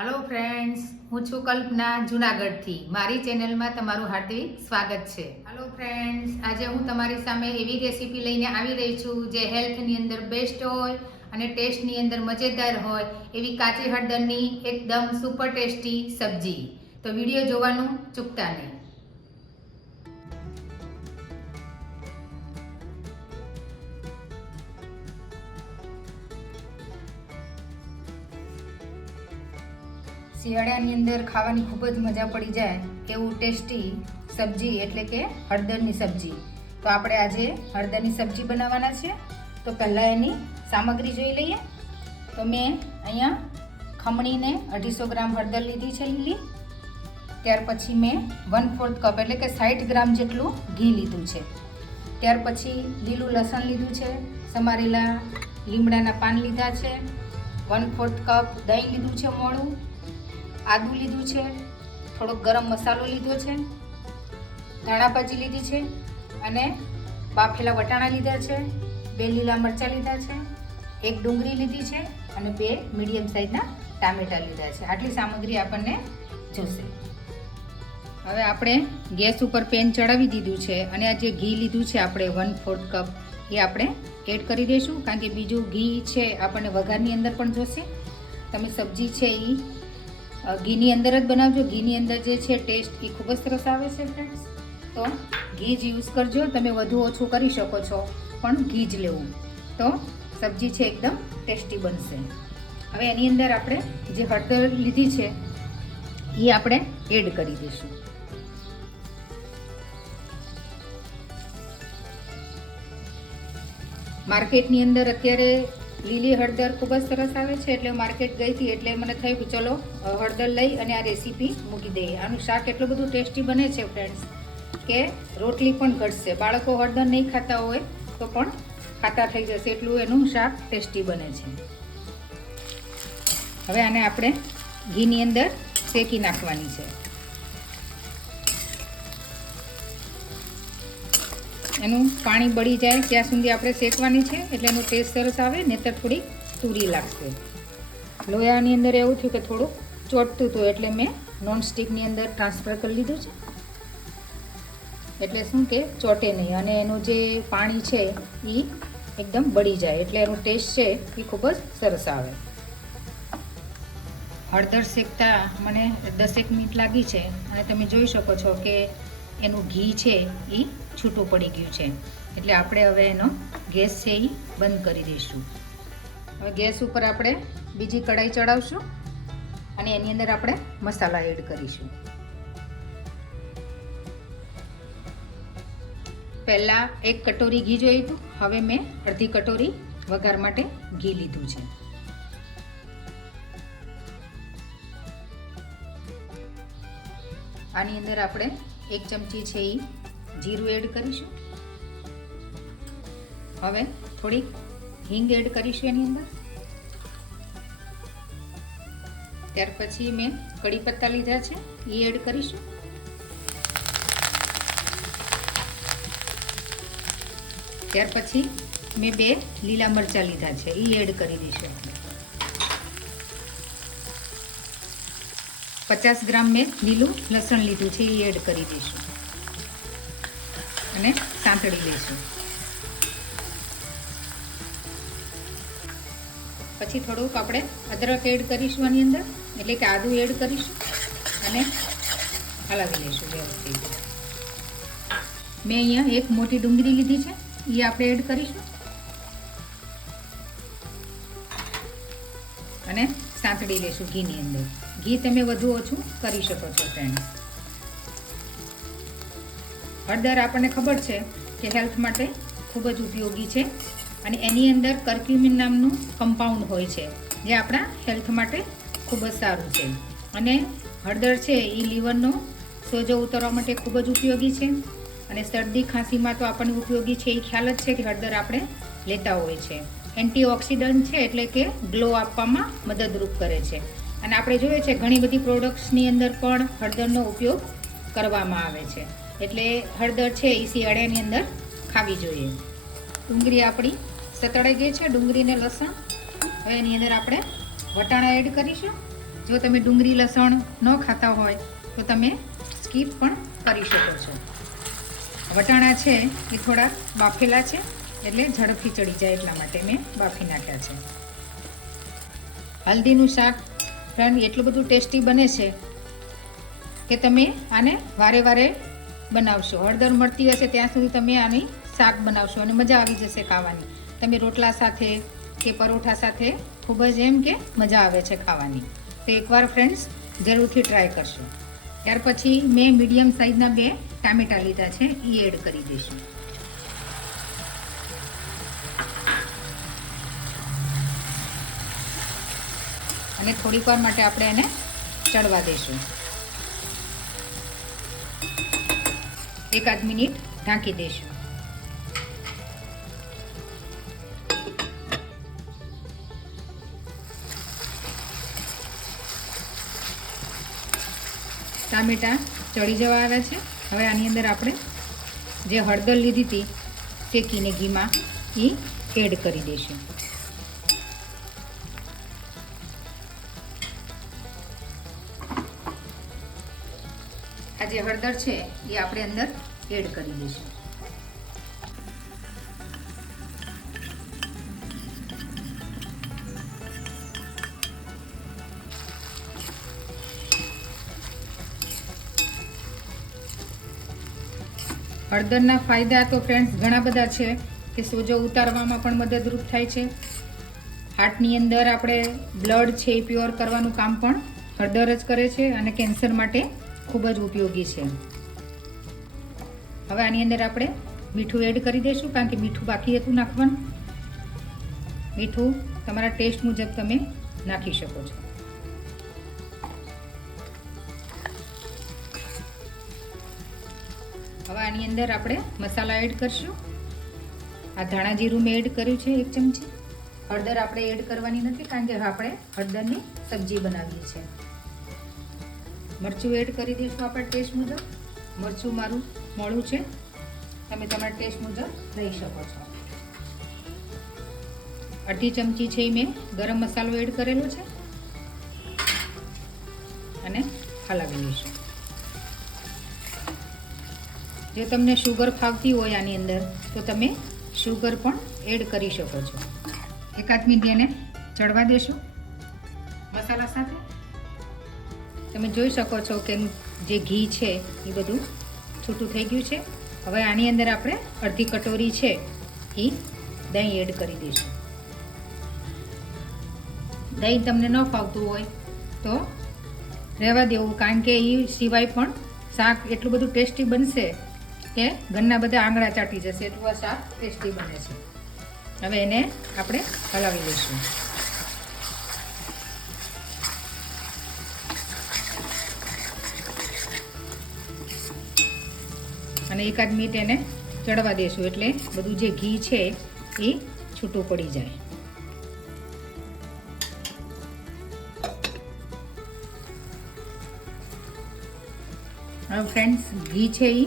Hello friends હું છું કલ્પના જુનાગઢથી. મારી ચેનલમાં તમારું હાર્દિક સ્વાગત છે. હલો ફ્રેન્ડ્સ આજે હું તમારી સામે એવી રેસીપી લઈને આવી રહી છું જે હેલ્થની અંદર બેસ્ટ હોય અને ટેસ્ટની અંદર મજેદાર હોય એવી કાચી હળદરની એકદમ સુપર ટેસ્ટી સબ્જી. તો વીડિયો જોવાનું ચૂકતા નહીં. શિયાળાની અંદર ખાવાની ખૂબ જ મજા પડી જાય એવું ટેસ્ટી સબ્જી એટલે કે હળદરની સબ્જી. તો આપણે આજે હળદરની સબ્જી બનાવવાના છે. તો પહેલાં એની સામગ્રી જોઈ લઈએ. તો મેં અહીંયા ખમણીને અઢીસો ગ્રામ હળદર લીધી છે લીલી. ત્યાર પછી મેં વન ફોર્થ કપ એટલે કે સાઠ ગ્રામ જેટલું ઘી લીધું છે. ત્યાર પછી લીલું લસણ લીધું છે. સમારેલા લીમડાના પાન લીધા છે. વન ફોર્થ કપ દહીં લીધું છે મોળું. આદું લીધું છે, થોડોક ગરમ મસાલો લીધો છે ધાણા ભાજી લીધી છે અને બાફેલા વટાણા લીધા છે, બે લીલા મરચાં લીધા છે, એક ડુંગળી લીધી છે અને બે મીડિયમ સાઇઝના ટામેટાં લીધા છે. આટલી સામગ્રી આપણને જોશે. હવે આપણે ગેસ ઉપર પેન ચડાવી દીધું છે અને આ જે ઘી લીધું છે આપણે વન ફોર્થ કપ, એ આપણે એડ કરી દઈશું. કારણ કે બીજું ઘી છે આપણને વઘારની અંદર પણ જોશે. તમે સબ્જી છે એ ઘીની અંદર જ બનાવજો. ઘીની અંદર જે છે ટેસ્ટ એ ખૂબ જ સરસ આવે છે ફ્રેન્ડ્સ તો ઘી જ યુઝ કરજો. તમે વધુ ઓછું કરી શકો છો, પણ ઘી જ લેવું. તો સબ્જી છે એકદમ ટેસ્ટી બનશે. હવે એની અંદર આપણે જે હળદર લીધી છે, એ આપણે એડ કરી દઈશું. માર્કેટની અંદર અત્યારે લીલી હળદર ખૂબ જ સરસ આવે છે એટલે માર્કેટ ગઈ હતી એટલે મને થયું કે ચલો હળદર લઈ અને આ રેસીપી મૂકી દઈએ. આનું શાક એટલું બધું ટેસ્ટી બને છે ફ્રેન્ડ્સ કે રોટલી પણ ઘટશે. બાળકો હળદર નહીં ખાતા હોય તો પણ ખાતા થઈ જશે. એટલું એનું શાક ટેસ્ટી બને છે. હવે આને આપણે ઘીની અંદર શેકી નાખવાની છે. એનું પાણી બળી જાય ત્યાં સુધી આપણે શેકવાની છે એટલે એનો ટેસ્ટ સરસ આવે, નહીંતર થોડી તુરી લાગશે. લોયાની અંદર એવું થયું કે થોડુંક ચોટતું હતું એટલે મેં નોનસ્ટિકની અંદર ટ્રાન્સફર કરી લીધું છે. એટલે શું કે ચોટે નહીં અને એનું જે પાણી છે એ એકદમ બળી જાય એટલે એનો ટેસ્ટ છે એ ખૂબ જ સરસ આવે. હળદર શેકતા મને દસેક મિનિટ લાગી છે અને તમે જોઈ શકો છો કે એનું ઘી છે એ છૂટું પડી ગયું છે. એટલે આપણે હવે એનો ગેસ છે એ બંધ કરી દઈશું. હવે ગેસ ઉપર આપણે બીજી કઢાઈ ચડાવશું અને એની અંદર આપણે મસાલા એડ કરીશું. પહેલાં એક કટોરી ઘી જોયું હતું હવે મેં અડધી કટોરી વઘાર માટે ઘી લીધું છે. આની અંદર આપણે એક ચમચી છે એ જીરું એડ કરીશું. હવે થોડીક હિંગ એડ કરીશું એની અંદર. ત્યાર પછી મેં કડી પત્તા લીધા છે, એ એડ કરીશું. ત્યાર પછી મેં બે લીલા મરચાં લીધા છે, એ એડ કરી દઈશું. પચાસ ગ્રામ મેં લીલું લસણ લીધું છે, એ એડ કરી દઈશું. અને સાંતળી લઈશું. પછી થોડુંક આપણે અદરક એડ કરીશું આની અંદર, એટલે કે આદું એડ કરીશું અને હલાવી લઈશું વ્યવસ્થિત. મેં અહીંયા એક મોટી ડુંગળી લીધી છે, એ આપણે એડ કરીશું. અને સાંતળી લઈશું ઘીની અંદર. ઘી તમે વધુ ઓછું કરી શકો છો ફ્રેન્ડ્સ હળદર આપણને ખબર છે કે હેલ્થ માટે ખૂબ જ ઉપયોગી છે અને એની અંદર કર્ક્યુમિન નામનું કમ્પાઉન્ડ હોય છે, જે આપણા હેલ્થ માટે ખૂબ જ સારું છે. અને હળદર છે એ લીવરનો સોજો ઉતારવા માટે ખૂબ જ ઉપયોગી છે અને શરદી, ખાંસીમાં તો આપણને ઉપયોગી છે એ ખ્યાલ જ છે કે હળદર આપણે લેતા હોય છે. એન્ટીઓક્સિડન્ટ છે એટલે કે ગ્લો આપવામાં મદદરૂપ કરે છે. અને આપણે જોઈએ છે ઘણી બધી પ્રોડક્ટ્સની અંદર પણ હળદરનો ઉપયોગ કરવામાં આવે છે. એટલે હળદર છે એ શિયાળાની અંદર ખાવી જોઈએ. ડુંગળી આપણી સતળાઈ ગઈ છે ડુંગળીને લસણ. હવે એની અંદર આપણે વટાણા એડ કરીશું. જો તમે ડુંગળી લસણ ન ખાતા હોય, તો તમે સ્કીપ પણ કરી શકો છો. વટાણા છે એ થોડા બાફેલા છે, એટલે ઝડપથી ચડી જાય એટલા માટે મેં બાફી નાખ્યા છે. હલ્દીનું શાક ફ્રેન્ડ એટલું બધું ટેસ્ટી બને છે કે તમે આને વારે વારે બનાવશો. હળદર મળતી હશે ત્યાં સુધી તમે આની શાક બનાવશો અને મજા આવી જશે ખાવાની. તમે રોટલા સાથે કે પરોઠા સાથે ખૂબ જ એમ કે મજા આવે છે ખાવાની. તો એકવાર ફ્રેન્ડ્સ જરૂરથી ટ્રાય કરશો. ત્યાર પછી મેં મીડિયમ સાઇઝના બે ટામેટાં લીધા છે એ એડ કરી દઈશું. અને થોડીક વાર માટે આપણે એને ચડવા દઈશું. એકાદ મિનિટ ઢાંકી દઈશું. ટામેટાં ચડી જવા આવ્યા છે. હવે આની અંદર આપણે જે હળદર લીધી હતી, શેકીને ઘીમાં એ એડ કરી દઈશું. જે હળદર છે એ આપણે અંદર એડ કરી દઈશું. હળદરના ફાયદા તો ફ્રેન્ડ્સ ઘણા બધા છે કે સોજો ઉતારવામાં પણ મદદરૂપ થાય છે. હાર્ટની અંદર આપણે બ્લડ છે એ પ્યોર કરવાનું કામ પણ હળદર જ કરે છે અને કેન્સર માટે ખૂબ જ ઉપયોગી છે. હવે આની અંદર આપણે મીઠું એડ કરી દઈશું કારણ કે મીઠું બાકી હતું નાખવાનું. મીઠું તમારા ટેસ્ટ મુજબ તમે નાખી શકો છો. હવે આની અંદર આપણે મસાલા એડ કરશું. આ ધાણા જીરું મેં એડ કર્યું છે એક ચમચી. હળદર આપણે એડ કરવાની નથી કારણ કે આપણે હળદરની સબ્જી બનાવીએ છીએ. મરચું એડ કરી દઈશું આપણે ટેસ્ટ મુજબ. મરચું મારું મોડું છે. તમે તમારા ટેસ્ટ મુજબ લઈ શકો છો. અઢી ચમચી છે એ મેં ગરમ મસાલો એડ કરેલો છે. અને હલાવી લઈશું. જો તમને શુગર ફાવતી હોય આની અંદર, તો તમે શુગર પણ એડ કરી શકો છો. એકાદ મિનિટ એને ચડવા દેશું. તમે જોઈ શકો છો કે જે ઘી છે એ બધું છૂટું થઈ ગયું છે. હવે આની અંદર આપણે અડધી કટોરી છે એ દહીં એડ કરી દઈશું. દહીં તમને ન ફાવતું હોય તો રહેવા દેવું, કારણ કે એ સિવાય પણ શાક એટલું બધું ટેસ્ટી બનશે કે ઘરના બધા આંગળા ચાટી જશે એટલું આ શાક ટેસ્ટી બને છે. હવે એને આપણે હલાવી લઈશું. અને એકાદ મિનિટ એને ચડવા દેશું. એટલે બધું જે ઘી છે એ છૂટું પડી જાય. હવે ફ્રેન્ડ્સ ઘી છે એ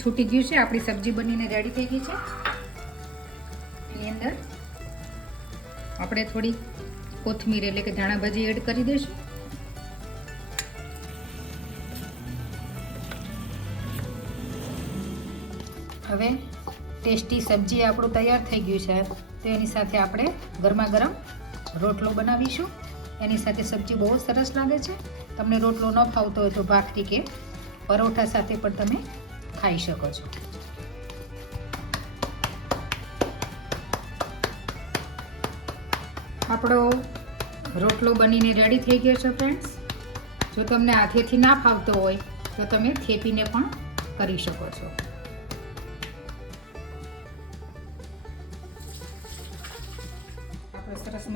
છૂટી ગયું છે. આપણી સબ્જી બનીને રેડી થઈ ગઈ છે. એની અંદર આપણે થોડી કોથમીર એટલે કે ધાણા ભાજી એડ કરી દઈશું. હવે ટેસ્ટી સબ્જી આપણું તૈયાર થઈ ગયું છે. તો એની સાથે આપણે ગરમા ગરમ રોટલો બનાવીશું. એની સાથે સબ્જી બહુ સરસ લાગે છે. તમને રોટલો ન ફાવતો હોય તો ભાખરી કે પરોઠા સાથે પણ તમે ખાઈ શકો છો. આપણો રોટલો બનીને રેડી થઈ ગયો છે ફ્રેન્ડ્સ જો તમને હાથેથી ના ફાવતો હોય તો તમે થેપીને પણ કરી શકો છો.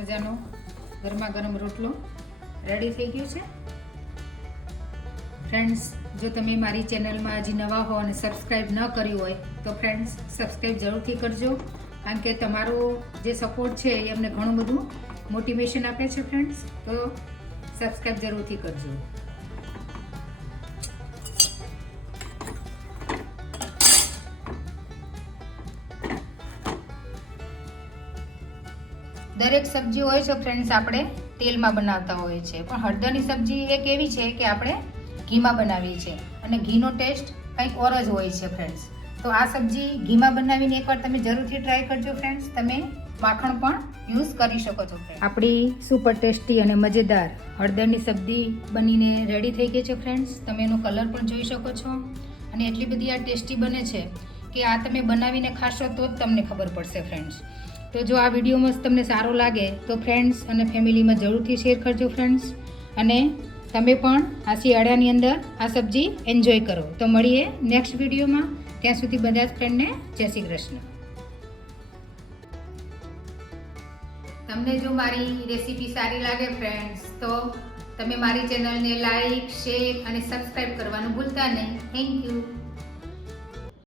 મજાનો ગરમા ગરમ રોટલો રેડી થઈ ગયો છે. ફ્રેન્ડ્સ જો તમે મારી ચેનલમાં હજી નવા હો અને સબસ્ક્રાઈબ ન કર્યું હોય, તો ફ્રેન્ડ્સ સબસ્ક્રાઈબ જરૂરથી કરજો. કારણ કે તમારો જે સપોર્ટ છે એ અમને ઘણું બધું મોટિવેશન આપે છે ફ્રેન્ડ્સ તો સબસ્ક્રાઈબ જરૂરથી કરજો. દરેક સબ્જી હોય છે ફ્રેન્ડ્સ આપણે તેલમાં બનાવતા હોય છે પણ હળદરની સબ્જી એક એવી છે કે આપણે ઘીમાં બનાવીએ છીએ. અને ઘીનો ટેસ્ટ કંઈક ઓર જ હોય છે ફ્રેન્ડ્સ તો આ સબ્જી ઘીમાં બનાવીને એકવાર તમે જરૂરથી ટ્રાય કરજો ફ્રેન્ડ્સ તમે માખણ પણ યુઝ કરી શકો છો આપણી સુપર ટેસ્ટી અને મજેદાર હળદરની સબ્જી બનીને રેડી થઈ ગઈ છે ફ્રેન્ડ્સ તમે એનો કલર પણ જોઈ શકો છો. અને એટલી બધી આ ટેસ્ટી બને છે કે આ તમે બનાવીને ખાશો તો જ તમને ખબર પડશે ફ્રેન્ડ્સ તો જો આ વિડીયોમાં તમને સારો લાગે, તો ફ્રેન્ડ્સ અને ફેમિલીમાં જરૂરથી શેર કરજો ફ્રેન્ડ્સ અને તમે પણ આ શિયાળાની અંદર આ સબ્જી એન્જોય કરો. તો મળીએ નેક્સ્ટ વિડીયોમાં. ત્યાં સુધી બધા જ ફ્રેન્ડને જય શ્રી કૃષ્ણ. તમને જો મારી રેસીપી સારી લાગે ફ્રેન્ડ્સ તો તમે મારી ચેનલને લાઈક શેર અને સબસ્ક્રાઈબ કરવાનું ભૂલતા નહીં. Thank you